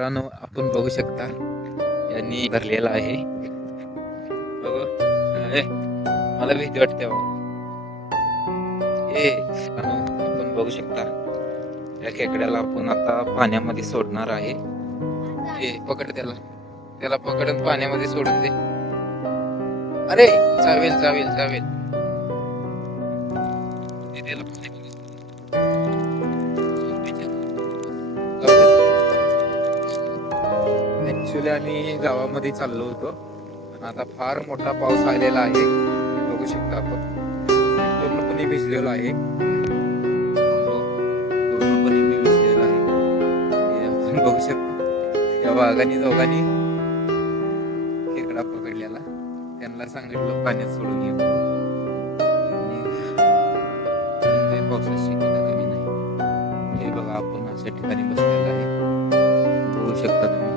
मित्रांनो, आपण बघू शकता यांनी भरलेला आहे. बघू. मला भीती वाटते बाबा. मित्रांनो, आपण बघू शकता या खेकड्याला आपण आता पाण्यामध्ये सोडणार आहे. पकड त्याला, त्याला पकडून पाण्यामध्ये सोडून दे. अरे चावेल चावेल चावेल. त्याला पाण्यामध्ये ऍक्च्युली आम्ही गावामध्ये चाललो होतो, पण आता फार मोठा पाऊस आलेला आहे. बघू शकता आपण पूर्णपणे भिजलेलो आहे. पूर्णपणे मी भिजलेलो आहे. हे आपण बघू शकता या वाघाने दोघांनी खेकडा पकडलेला. त्यांना सांगितलं पाण्यात सोडून ये. पावसाची कमी नाही. हे बघा आपण अशा ठिकाणी बसलेला आहे. बघू शकता तुम्ही.